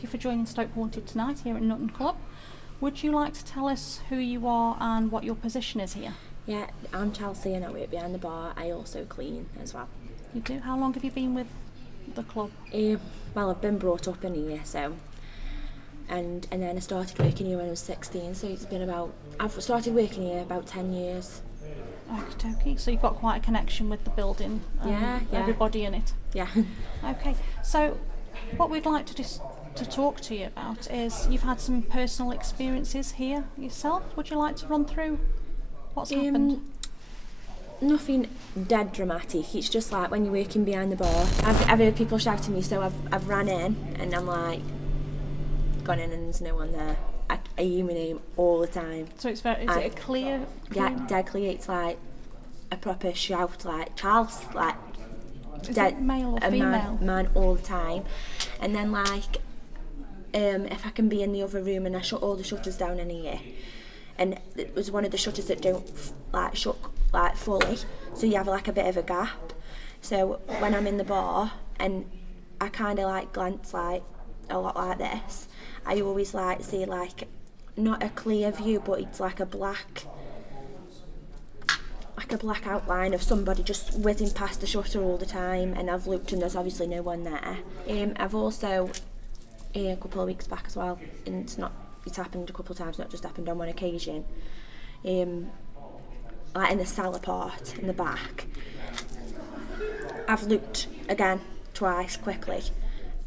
thank you for joining Stoke Haunted tonight here at Nutton Club. Would you like to tell us who you are and what your position is here? Yeah, I'm Chelsea and I work behind the bar. I also clean as well. You do? How long have you been with the club? Well, I've been brought up in here, so... And then I started working here when I was 16, so it's been about... I've started working here about 10 years. Okay, so you've got quite a connection with the building, Yeah. Everybody in it. Yeah. Okay, so what we'd like to talk to you about is you've had some personal experiences here yourself. Would you like to run through what's happened? Nothing dead dramatic. It's just like when you're working behind the bar. I've heard people shout to me, so I've ran in and I'm like, gone in and there's no one there. I hear my name all the time. So it's very, is it a clear? Yeah, dead clear. It's like a proper shout, like Charles, like is it male or female? Man all the time. And then like, if I can be in the other room and I shut all the shutters down in here, and it was one of the shutters that don't like shut like fully, so you have like a bit of a gap. So when I'm in the bar and I kind of like glance like a lot like this, I always like see like not a clear view, but it's like a black outline of somebody just whizzing past the shutter all the time. And I've looked and there's obviously no one there. I've also a couple of weeks back as well, and it's happened a couple of times, not just happened on one occasion. Like in the cellar part in the back, I've looked again twice quickly,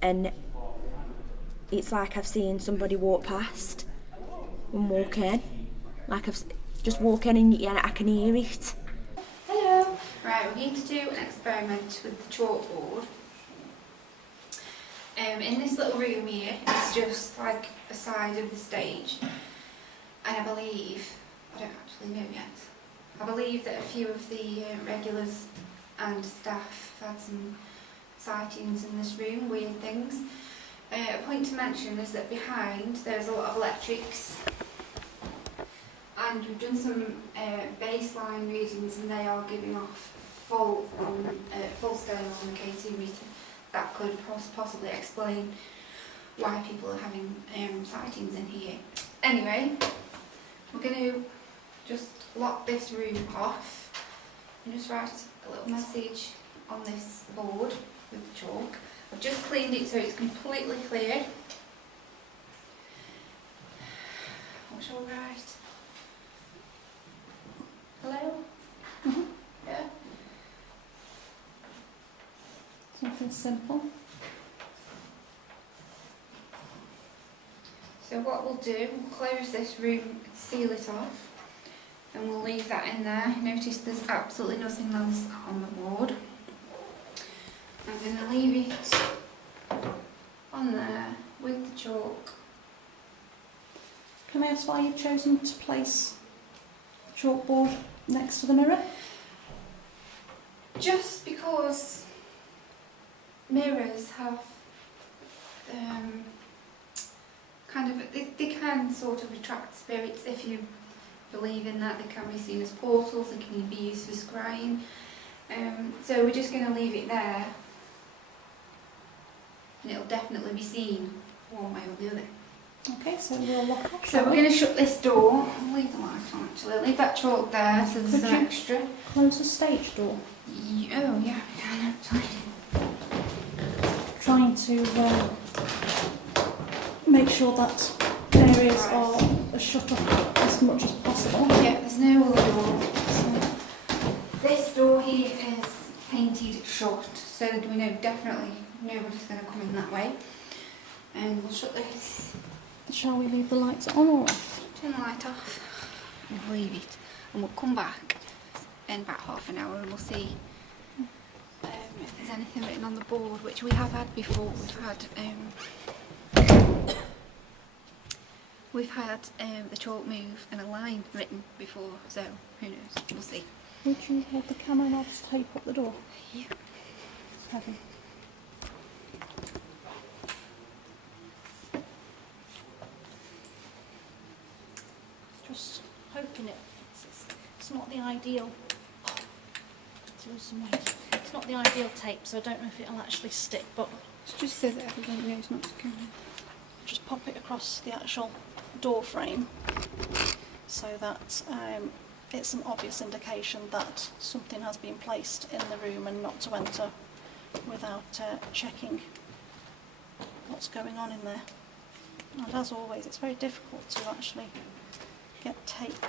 and it's like I've seen somebody walk past and walk in. Like I've just walk in and I can hear it. Hello. Right, we're going to do an experiment with the chalkboard. In this little room here, it's just like a side of the stage, and I don't actually know yet, I believe that a few of the regulars and staff have had some sightings in this room, weird things. A point to mention is that behind there's a lot of electrics, and we've done some baseline readings and they are giving off full scale on the K2 meter. That could possibly explain why people are having sightings in here. Anyway, we're going to just lock this room off and just write a little message on this board with the chalk. I've just cleaned it so it's completely clear. What shall we write? Hello? Mm-hmm. Yeah? Something simple. So what we'll do, we'll close this room, seal it off, and we'll leave that in there. Notice there's absolutely nothing else on the board. I'm going to leave it on there with the chalk. Can I ask why you've chosen to place the chalkboard next to the mirror? Just because mirrors have they can sort of attract spirits. If you believe in that, they can be seen as portals, they can be used for scrying. So we're just going to leave it there, and it'll definitely be seen one way or the other. Okay, so we'll lock off. So we're going to shut this door. I'll leave the light on actually. I'll leave that chalk there so there's an extra. Close the stage door. Oh yeah, we can actually. Trying to make sure that areas are shut off as much as possible. Yeah, there's no other door. So this door here is painted shut, so that we know definitely nobody's going to come in that way. And we'll shut this. Shall we leave the lights on or off? Turn the light off. We'll leave it, and we'll come back in about half an hour, and we'll see if there's anything written on the board, which we have had before. We've had the chalk move and a line written before, so who knows? We'll see. Would you hold the camera and I'll just tape up the door? Yeah. Heavy. Just hoping it fits. It's not the ideal. To lose some weight. It's not the ideal tape, so I don't know if it'll actually stick, but It's just so that everyone knows not to come in. just pop it across the actual door frame so that it's an obvious indication that something has been placed in the room and not to enter without checking what's going on in there. And as always, it's very difficult to actually get tape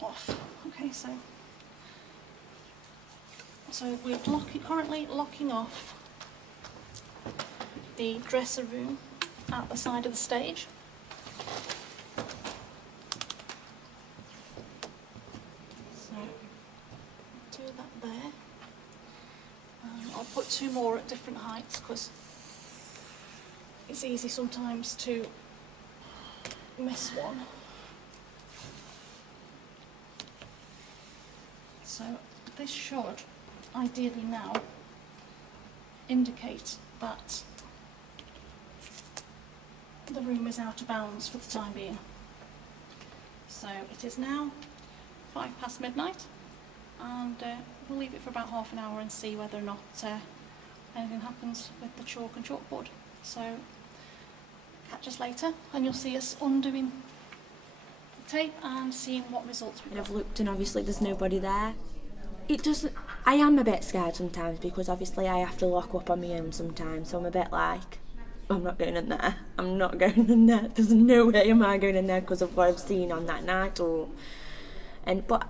off. Okay, so we're currently locking off the dresser room at the side of the stage. So do that there. I'll put 2 more at different heights because it's easy sometimes to miss one. So this should ideally now indicate that the room is out of bounds for the time being. So it is now 5 past midnight, and we'll leave it for about half an hour and see whether or not anything happens with the chalk and chalkboard. So catch us later and you'll see us undoing the tape and seeing what results we've got. I've looked and obviously there's nobody there. It doesn't, I am a bit scared sometimes because obviously I have to lock up on my own sometimes, so I'm a bit like, I'm not going in there, I'm not going in there, there's no way am I going in there because of what I've seen on that night. But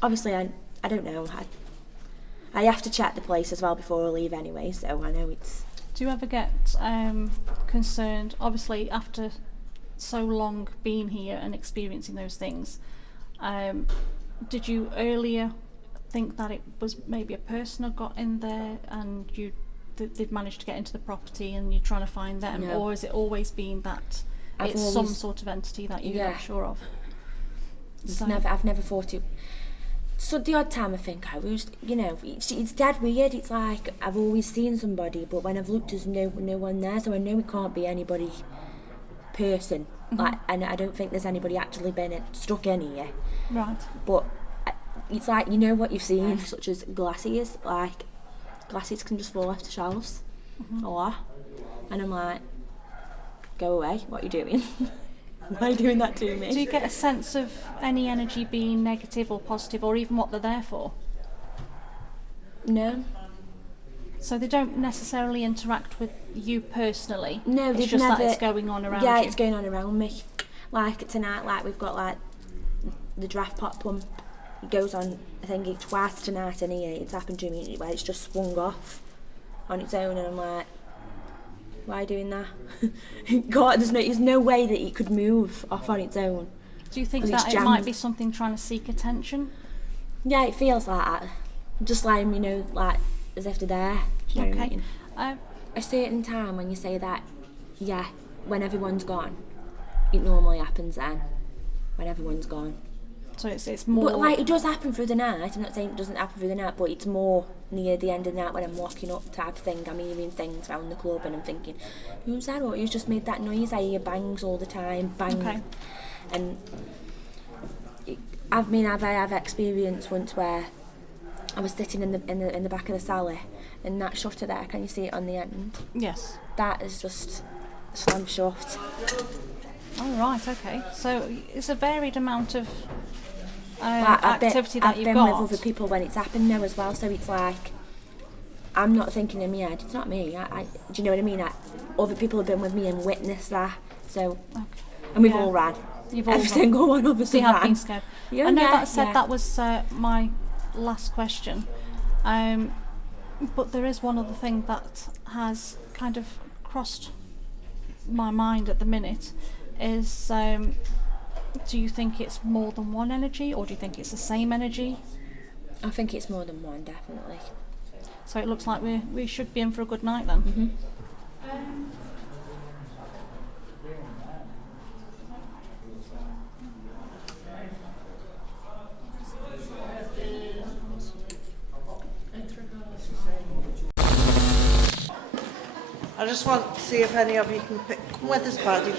obviously I don't know, I have to check the place as well before I leave anyway, so I know it's... Do you ever get concerned, obviously after so long being here and experiencing those things, did you earlier think that it was maybe a person had got in there and you did manage to get into the property and you're trying to find them? No. Or has it always been that it's some sort of entity that you're not sure of? I've never thought it. So the odd time I think I was, it's dead weird. It's like I've always seen somebody, but when I've looked, there's no one there, so I know it can't be anybody person. Mm-hmm. And I don't think there's anybody actually been stuck in here. Right. But it's like, what you've seen, such as glasses. Like glasses can just fall off the shelves, a lot, and I'm like, go away. What are you doing? Why are you doing that to me? Do you get a sense of any energy being negative or positive, or even what they're there for? No. So they don't necessarily interact with you personally? No, it's just that it's going on around you? Yeah, it's going on around me. Like tonight, we've got like the draft pot pump. It goes on, I think it's twice tonight in here. It's happened to me where it's just swung off on its own, and I'm like, why are you doing that? God, there's no way that it could move off on its own. Do you think that it might be something trying to seek attention? Yeah, it feels like that. Just like, like as if they're there. Do you know what I mean? A certain time when you say that, when everyone's gone, it normally happens then, when everyone's gone. So it's more... But it does happen through the night. I'm not saying it doesn't happen through the night, but it's more near the end of the night when I'm walking up type thing. I'm hearing things around the club and I'm thinking, who's that? Or who's just made that noise? I hear bangs all the time, bang. Okay. And I've experienced once where I was sitting in the back of the cellar, and that shutter there, can you see it on the end? Yes. That is just slammed shut. Oh right, okay. So it's a varied amount of activity that you've got. I've been with other people when it's happened now as well, so it's like I'm not thinking in my head, it's not me. Do you know what I mean? Other people have been with me and witnessed that. So, and we've all ran. Every single one of us have ran. Been scared. Yeah, I know that said that was my last question, but there is one other thing that has kind of crossed my mind at the minute. Is do you think it's more than one energy, or do you think it's the same energy? I think it's more than one, definitely. So it looks like we should be in for a good night then. Mm-hmm. I just want to see if any of you can come with us, Paddy.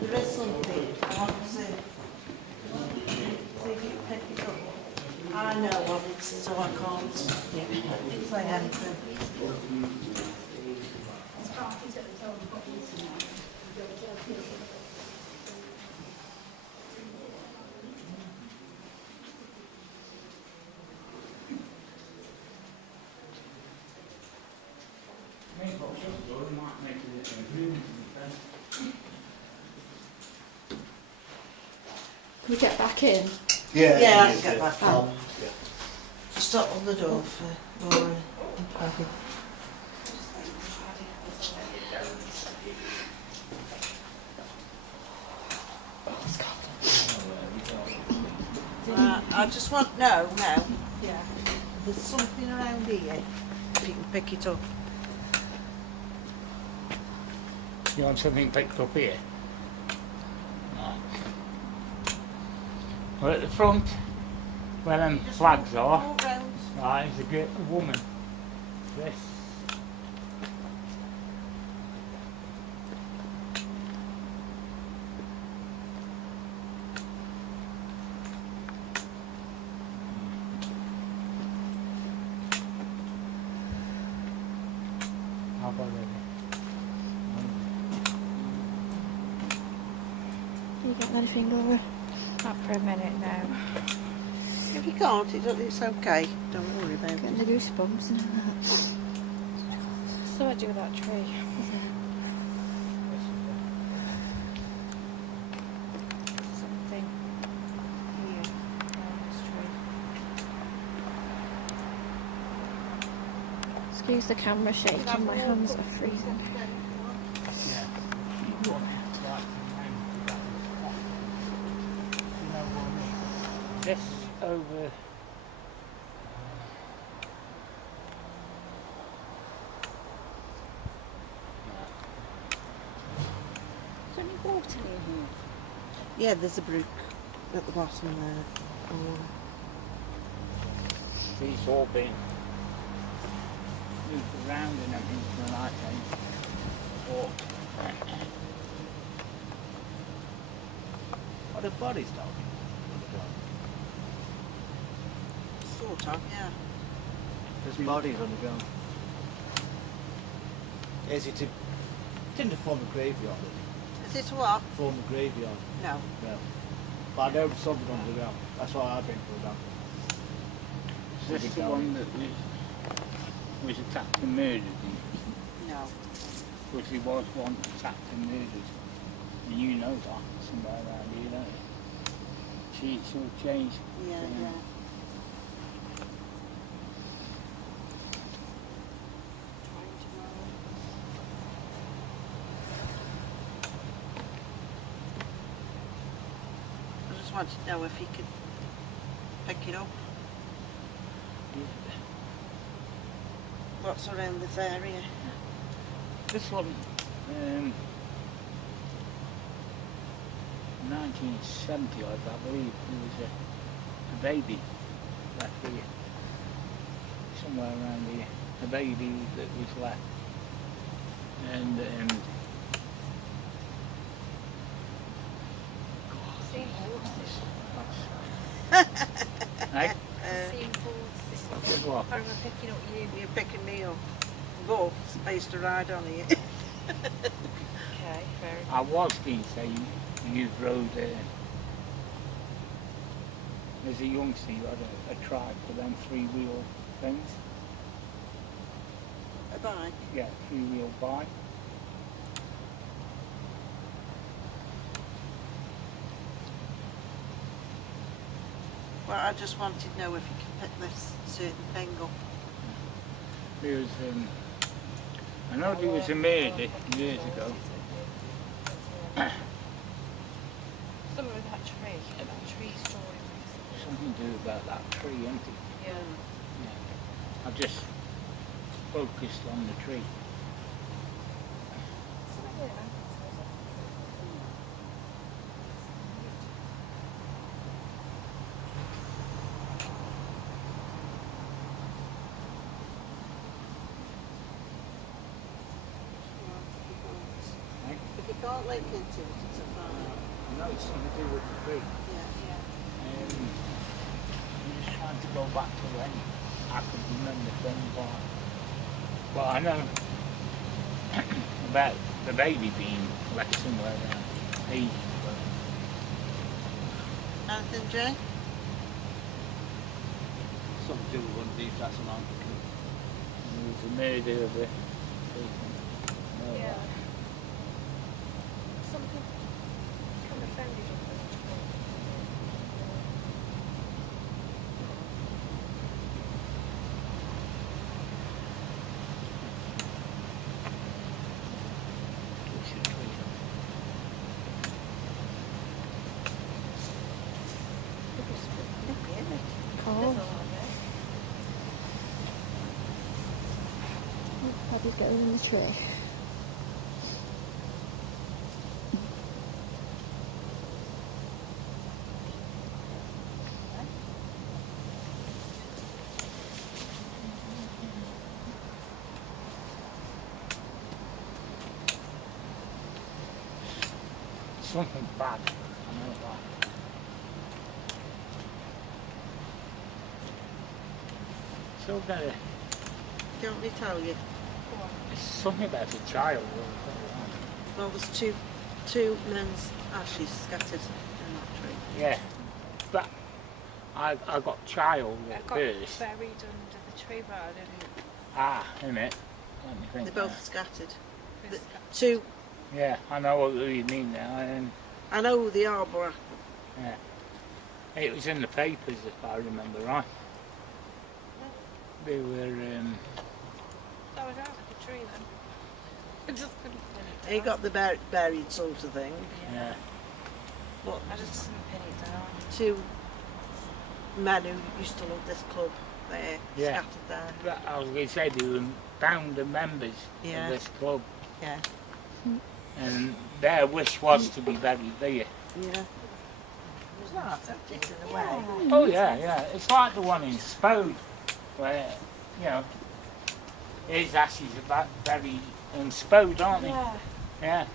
There is something I want to see. See if you can pick it up. I know of it, so I can't say anything. We get back in. Yeah, I can get back in. Yeah. Just open the door for Laura and Paddy. I just want to know now. Yeah. There's something around here. If you can pick it up. You want something picked up here? No. Well, at the front, where them flags are, All round. right, is a woman. This. How about that? You got anything, Laura? Not for a minute now. If you can't, it's okay. Don't worry about Getting it. the goosebumps and all that. So I do with that tree. Something here around this tree. Excuse the camera shaking, my hands are freezing. Yeah. You want it like you know what I mean? This over. Is there any water near here? Yeah, there's a brook at the bottom there. Oh. These all been moved around and everything for the night time. Or Are the bodies down? Sort of, yeah. There's bodies on the ground. Is it didn't form a graveyard? Is it what? Form a graveyard? No. No. But I know something on the ground. That's why I've been put down. is this the one that was attacked and murdered? No. Because he was one attacked and murdered. And you know that somewhere around here, don't you? She's all changed. Yeah, yeah. I just wanted to know if he could pick it up. What's around this area? This one, 1970, I believe, there was a baby left here, somewhere around here, a baby that was left, and Seen horses. hey, Seen horses. good luck. I remember picking up you. You're picking me up. But I used to ride on it. Okay, fair enough. I was going to say you rode as a youngster, you had a trike for them three-wheel things. A bike. Yeah, three-wheel bike. Well, I just wanted to know if you could pick this certain thing up. There was, I know there was a murder years ago. Something with that tree. That tree story. Something to do about that tree, isn't it? Yeah. Yeah. I just focused on the tree. If you can't link into it, it's a fine. I know it's something to do with the tree. Yeah. I'm just trying to go back to when I could remember things like. Well, I know about the baby being left somewhere around Eden. Anything, Jay? Something to do with underneath, that's an answer. There was a murder of a person. No, Yeah. Something kind of friendly. we should treat them. Cool. Probably go in the tree. Something bad. I know that. So got a, Do you want me to tell you? it's something about a child. Well, there's two men's ashes scattered in that tree. Yeah, but I got child I at got first. buried under the tree, but I didn't. Ah, innit? Let me think. They're both now. scattered. They The, scattered. two, Yeah, I know what you mean now. I know who they are, but Yeah. It was in the papers, if I remember right. They were, I was out of the tree then. I just couldn't pin it down. he got the buried sort of thing. yeah. But I just couldn't pin it down. two men who used to love this club, they're Yeah. scattered there. But I was going to say they were founder members Yeah. of this club, Yeah. and their wish was to be buried there. Yeah. It's not, it's in a way. Oh yeah, yeah. It's like the one in Stoke, where, you know, his ashes are buried in Stoke, aren't they? Yeah. Yeah.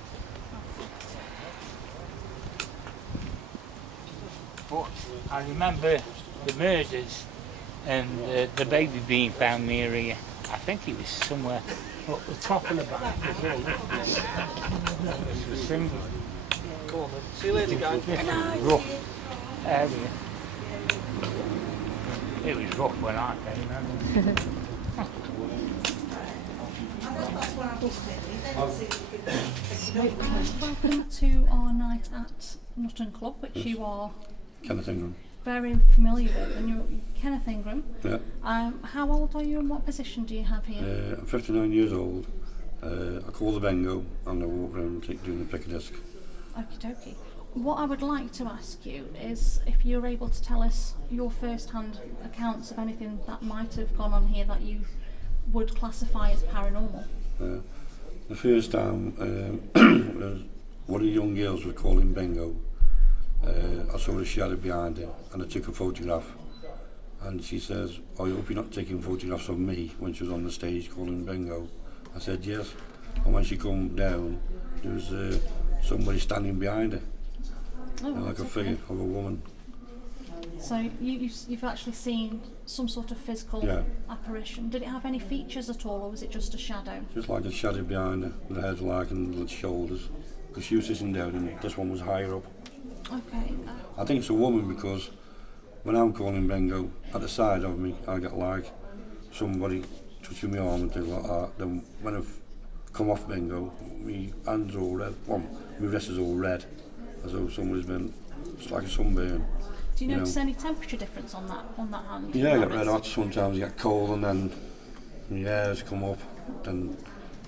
But I remember the murders and the baby being found near here. I think it was somewhere up the top of the bank as well. It was single. Come on then. See you later, guys. Rough area. It was rough when I came in. Welcome to our night at Nutton Club, which you are Kenneth Ingram. very familiar with, and you're Kenneth Ingram. Yeah. How old are you and what position do you have here? I'm 59 years old. I call the bingo and I walk around doing the pick a disc. Okie dokie. What I would like to ask you is if you're able to tell us your first-hand accounts of anything that might have gone on here that you would classify as paranormal. The first time was one of the young girls was calling bingo. I saw a shadow behind her and I took a photograph. And she says, I hope you're not taking photographs of me, when she was on the stage calling bingo. I said yes. And when she come down, there was somebody standing behind her, Oh, like a that's figure okay. of a woman. So you've actually seen some sort of physical Yeah. apparition. Did it have any features at all, or was it just a shadow? Just like a shadow behind her, with her head like and the shoulders. Because she was sitting down and this one was higher up. Okay. I think it's a woman because when I'm calling bingo, at the side of me, I get like somebody touching my arm and things like that. Then when I've come off bingo, my hands are all red, well, my wrist is all red, as though somebody's been, it's like a sunburn. Do you You notice know. any temperature difference on that hand? Yeah, I that get red wrist? hot, sometimes I get cold and then my hairs come up and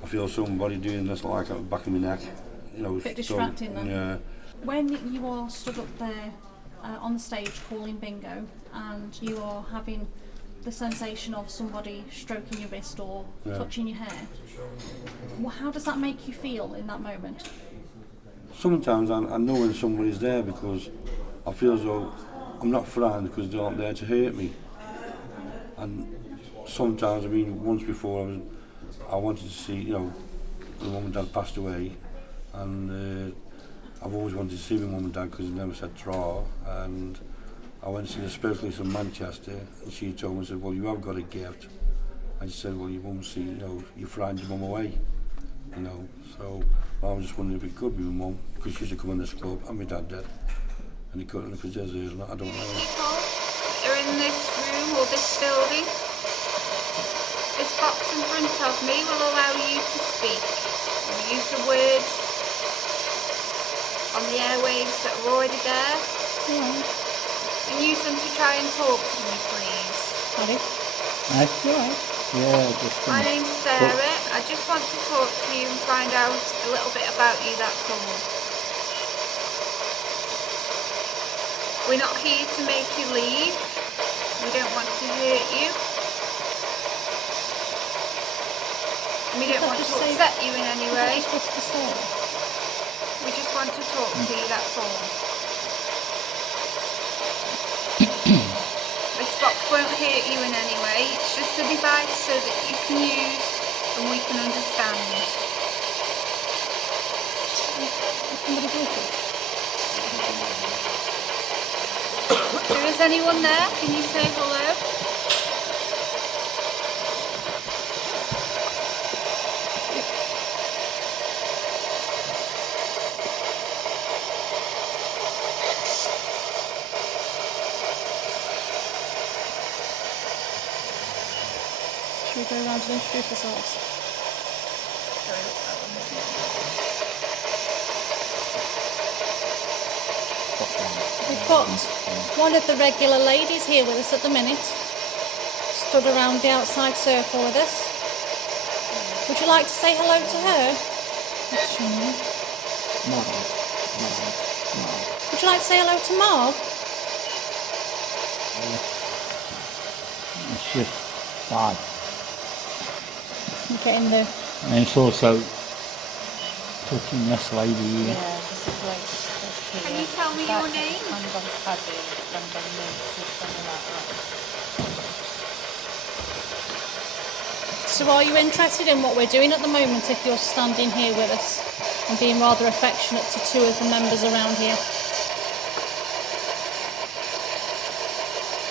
I feel somebody doing this like at the back of my neck. You know, Bit distracting then. Yeah. When you are stood up there on the stage calling bingo and you are having the sensation of somebody stroking your wrist or Yeah. touching your hair, how does that make you feel in that moment? Sometimes I know when somebody's there because I feel as though I'm not frightened because they're not there to hurt me. And sometimes, I mean, once before I wanted to see, you know, my mum and dad passed away, and I've always wanted to see my mum and dad because they never said tra. And I went to see the specialist in Manchester, and she told me, said, well, you have got a gift. And she said, well, you won't see, you know, you frightened your mum away. you know. So I'm just wondering if it could be my mum, because she used to come in this club, and my dad did. And he couldn't, if it's his ears or not, I don't know. People are in this room or this building. This box in front of me will allow you to speak. You use the words on the airwaves that are already there. And use them to try and talk to me, please. Harry? Eh? You alright? Yeah, just My name's Sarah. I just want to talk to you and find out a little bit about you, that's all. We're not here to make you leave. We don't want to hurt you. We don't want to upset you in any way. We just want to talk to you, that's all. This box won't hurt you in any way. It's just a device so that you can use and we can understand. If there is anyone there, can you say hello? Should we go around and introduce ourselves? We've got one of the regular ladies here with us at the minute. Stood around the outside circle with us. Would you like to say hello to her? What's your name? Would you like to say hello to Marg? It's just bad. I'm getting the... And it's also touching this lady here. Yeah, there's a great stuff here. Can you tell me your name? Hand on Paddy, hand on me, something like that. So are you interested in what we're doing at the moment if you're standing here with us and being rather affectionate to two of the members around here?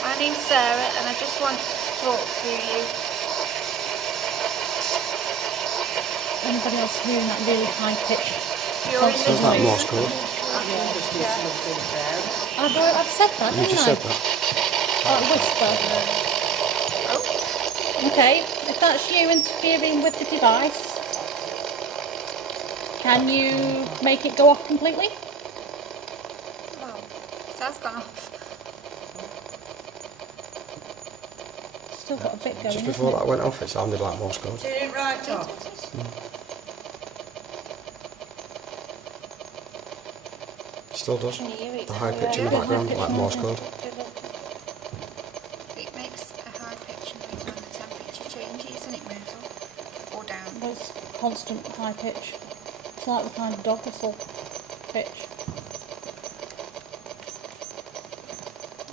My name's Sarah and I just want to talk to you. Anybody else hearing that really high pitch? You're in Is this that room. Morse code? I've said that, You didn't just I? said that. Whisper. Okay, if that's you interfering with the device, can you make it go off completely? Well, it has gone off. Still got a bit going. Just before that went off, it sounded like Morse code. Did it right off? Still does. Can you hear it? The high pitch in the background, like Morse code. It makes a high pitch noise when the temperature changes and it moves up or down. Well, it's constant high pitch. It's like the kind of dog whistle pitch.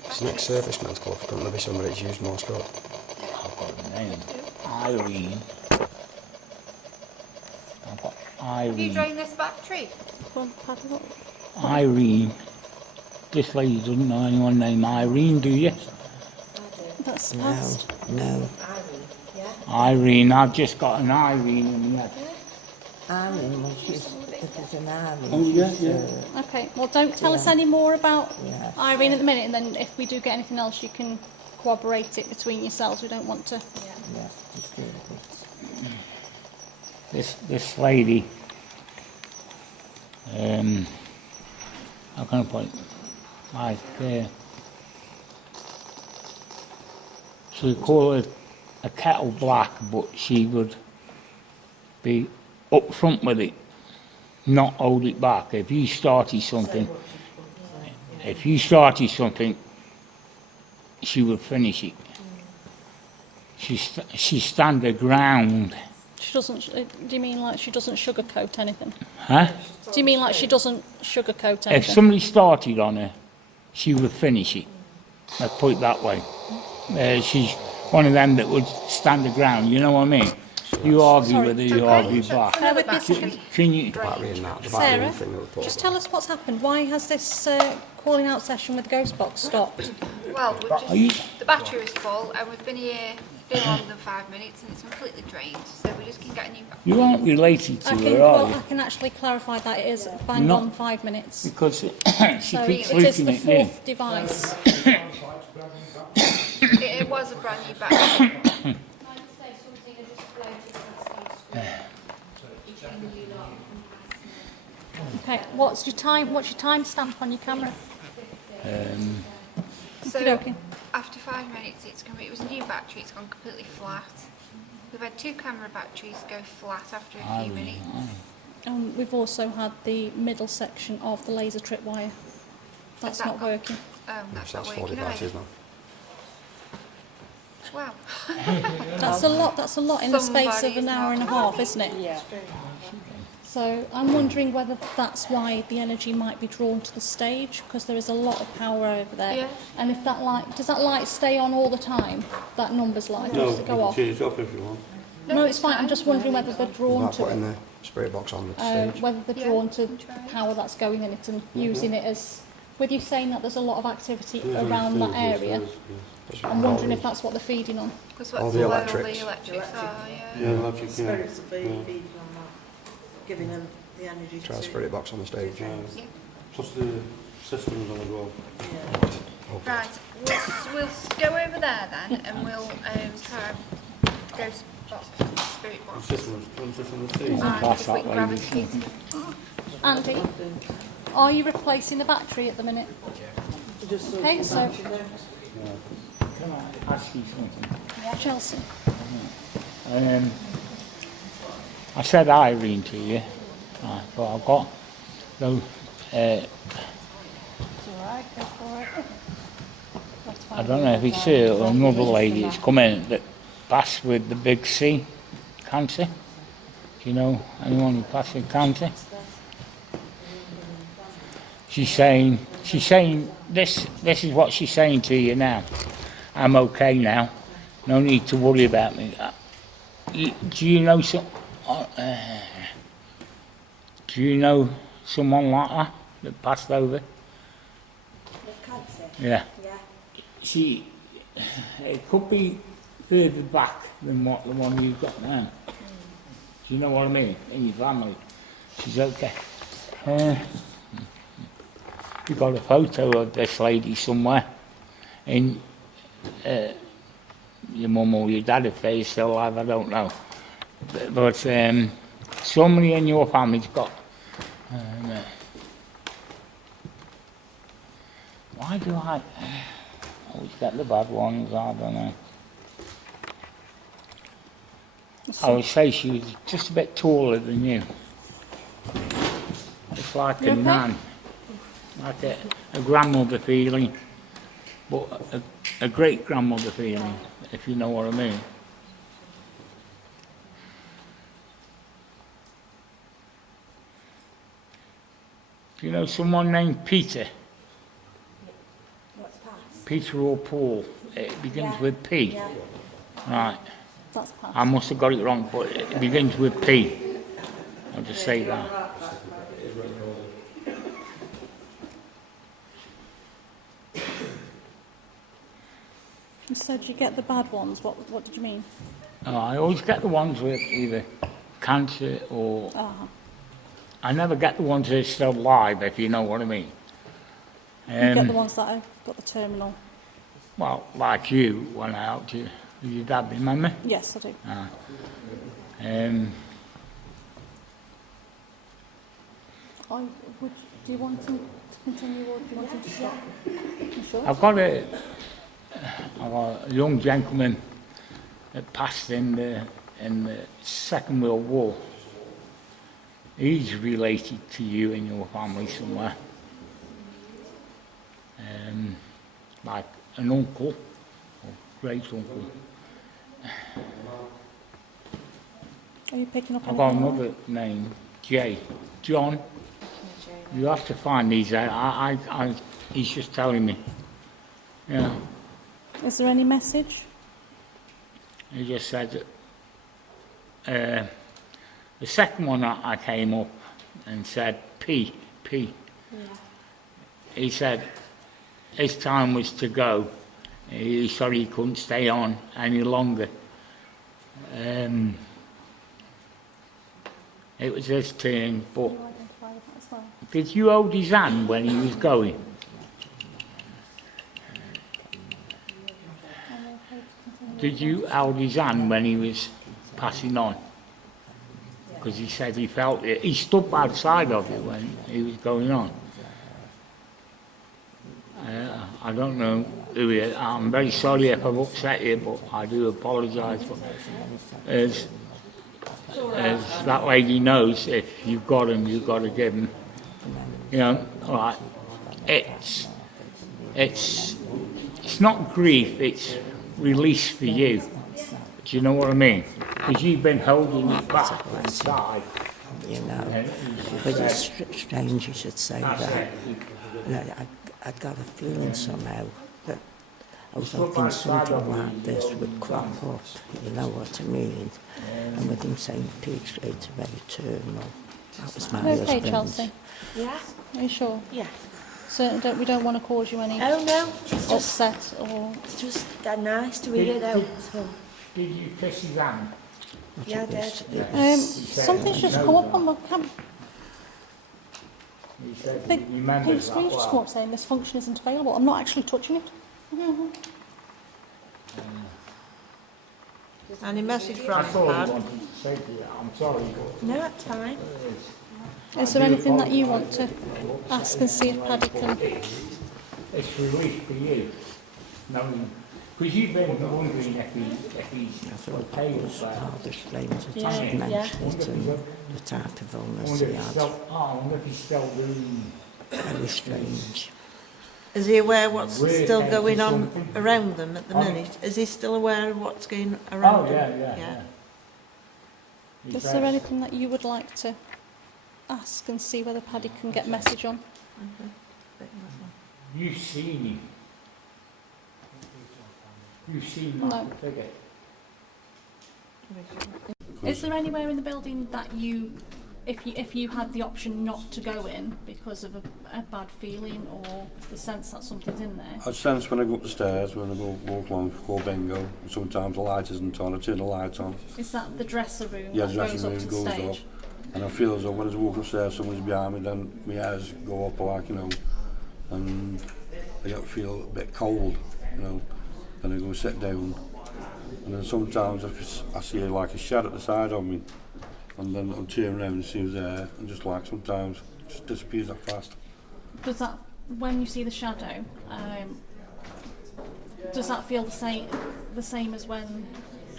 It's the next serviceman's club. Don't maybe somebody's used Morse code. I've got the name. Irene. I've got Have you Irene. drained this battery? Well, have a look. Irene. This lady doesn't know anyone named Irene, do you? That's past. No. Irene, I've just got an Irene in the head. Irene, well, she's an Irene. Oh, yeah. Okay, well don't tell us any more about Irene at the minute, and then if we do get anything else you can corroborate it between yourselves. We don't want to... This lady, how can I put it? Like, so we call her a kettle black, but she would be up front with it, not hold it back. If you started something, she would finish it. She stand her ground. She doesn't... Do you mean like she doesn't sugarcoat anything? Huh? Do you mean like she doesn't sugarcoat anything? If somebody started on her, she would finish it. Let's put it that way. She's one of them that would stand her ground, you know what I mean? You argue with her, you argue back. Can you... Battery and that. The battery Sarah, and thing that we put. just tell us what's happened. Why has this calling out session with Ghostbox stopped? Well, we've Are you- just, the battery is full and we've been here no longer than 5 minutes and it's completely drained, so we just can get a new battery. You aren't related to I can, her, are well, you? I can actually clarify that it is bang No. on 5 minutes. Because she So keeps it is leaking the it in. fourth device. It was a brand new battery. Okay, what's your time? What's your time stamp on your camera? So Okey-dokey. after 5 minutes, it was a new battery. It's gone completely flat. We've had 2 camera batteries go flat after a few minutes. We've also had the middle section of the laser tripwire. That's that not gone? working. That's So not that's 4 working devices either. now. Wow. That's a lot. That's a lot in the space of Somebody's an hour and a half, isn't it? Yeah. So I'm wondering whether that's why the energy might be drawn to the stage, because there is a lot of power over there. Yeah. And if that light, does that light stay on all the time? That numbers light, or No, does you it go can off? change it off if you want. No, it's fine. I'm just wondering whether they're drawn Without to putting it. the spirit box on the stage. Whether they're drawn to the power that's going in it and using it as. With you saying that there's a lot of activity around that area, I'm wondering if that's what they're feeding on. Because All what's the the level electrics. the electrics are, yeah. Yeah, electric, yeah. Spirits are feeding on that, giving them the energy Try to... a spirit box on the stage. Yeah. Yeah. Plus the systems on as well. Yeah. Right, we'll go over there then and we'll try ghost box, spirit The box. systems, one system on the stage. And Pass if that we can grab a lady key. Andy, are you replacing the battery at the minute? Just Okay, so Can I ask you something? Chelsea. I said Irene to you, right, but I've got those, It's alright, go for it. That's fine. I don't know if it's her or another lady that's come in that passed with the big C cancer. Do you know anyone who passed with cancer? She's saying this is what she's saying to you now. I'm okay now. No need to worry about me. Do you know do you know someone like that that passed over? With cancer? Yeah. Yeah. It could be further back than what the one you've got now. Do you know what I mean? In your family. She's okay. You've got a photo of this lady somewhere. In your mum or your dad, if they're still alive, I don't know. But somebody in your family's got... why do I always get the bad ones? I don't know. I would say she was just a bit taller than you. It's like You a okay? nan, like a grandmother feeling, but a great grandmother feeling, if you know what I mean. Do you know someone named Peter? What's past? Peter or Paul? It begins Yeah. with P. Yeah. Right. That's past. I must have got it wrong, but it begins with P. I'll just say that. You said you get the bad ones. What did you mean? I always get the ones with either cancer or... I never get the ones that are still alive, if you know what I mean. You get the ones that have got the terminal. Well, like you, when I helped you with your dad, remember? Yes, I do. Do you want him to continue or do you want him to stop? You sure? I've got a young gentleman that passed in the Second World War. He's related to you and your family somewhere. Like an uncle or great uncle. Are you picking up I've got anything? another name, John. You have to find these out. He's just telling me. Yeah. Is there any message? He just said that the second one I came up and said P. Yeah. He said his time was to go He was sorry he couldn't stay on any longer. It was his turn, but did you hold his hand when he was going? Did you hold his hand when he was passing on? Because he said he felt it. He stood outside of you when he was going on. I don't know who he is. I'm very sorry if I've upset you, but I do apologise. As that lady knows, if you've got him, you've got to give him. You know, like, it's not grief, it's release for you. Do you know what I mean? Because you've been holding it back inside. You know, but it's strange you should say that. And I'd got a feeling somehow that I was hoping something like this would crop up, you know what I mean? And with him saying Pete's rates are very terminal, that was my Okay, husband. Chelsea. Yeah. Are you sure? Yeah. So we don't want to cause you any Oh no, it's just, upset or... it's just that nice to hear though. So, Did you kiss his hand? yeah, I did. something's just come up on my camera. He said The he remembers page screen's that just come well. up saying this function isn't available. I'm not actually touching it. Any message from That's all he Dad? wanted to say to you. I'm sorry, but No, it's fine. Is there anything that you want to ask and see if Paddy can... it's relief for you. Because you've been wondering if he's okay with that. Rather strange that Yeah, you should yeah. mention it and the type of I illness wonder he if he's had. still, oh, I wonder if he's still doing... Very strange. Is he aware what's Weird still case going or on something. around them at the Oh. minute? Is he still aware of what's going around Oh, him? yeah. He Is said- there anything that you would like to ask and see whether Paddy can get message on? You've seen him. You've seen No. that figure. Is there anywhere in the building that you, if you had the option not to go in because of a bad feeling or the sense that something's in there? I sense when I go up the stairs, when I go walk along, go bingo, sometimes the light isn't on, I turn the light on. Is that the dresser room Yeah, that the dressing goes up room to the goes stage? up. And I feel as though when I walk upstairs, someone's behind me, then my hairs go up, like, you know, and I feel a bit cold, you know. Then I go sit down, and then sometimes I see like a shadow at the side of me, and then I'm turning around and see who's there, and just like sometimes it just disappears that fast. Does that, when you see the shadow, does that feel the same as when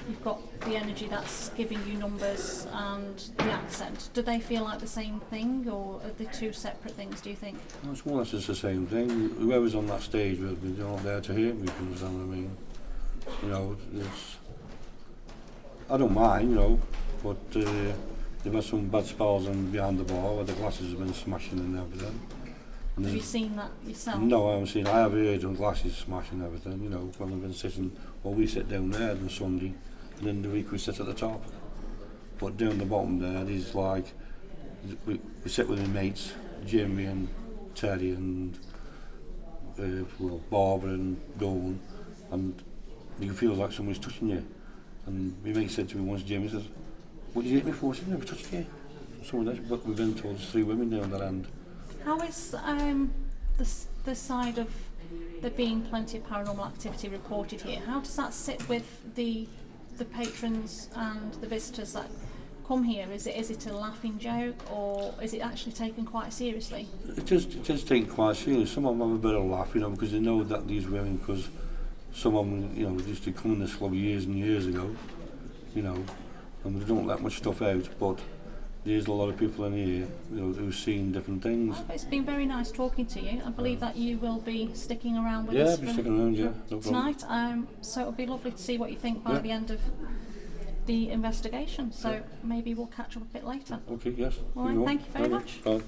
you've got the energy that's giving you numbers and the accent? Do they feel like the same thing, or are they two separate things, do you think? Well, it's more or less just the same thing. Whoever's on that stage with me, they're not there to hurt me, if you understand what I mean. You know, I don't mind, you know, but they've had some bad spells on behind the bar where the glasses have been smashing and everything. And Have you seen that yourself? No, I haven't seen. I have heard of glasses smashing and everything, you know, when I've been sitting, well, we sit down there on Sunday, and in the week we sit at the top. But down the bottom there, there's like, we sit with my mates, Jimmy and Terry and well, Barbara and Dawn, and you feel like somebody's touching you. And my mate said to me once, Jimmy says, "What did you hit me for?" I said, "Never touched you." Someone else, but we've been told there's 3 women down that end. How is the side of there being plenty of paranormal activity reported here? How does that sit with the patrons and the visitors that come here? Is it a laughing joke, or is it actually taken quite seriously? It is taken quite seriously. Some of them have a bit of a laugh, you know, because they know that these women, because some of them, you know, used to come in this club years and years ago, you know, and they don't let much stuff out, but there's a lot of people in here, you know, who've seen different things. It's been very nice talking to you. I believe that you will be sticking around with Yeah, us I'll be sticking around, yeah, no problem. tonight. So it'll be lovely to see what you think by Yeah. the end of the investigation. So maybe we'll catch up a bit later. Okay, yes. All right, thank you very much. Bye.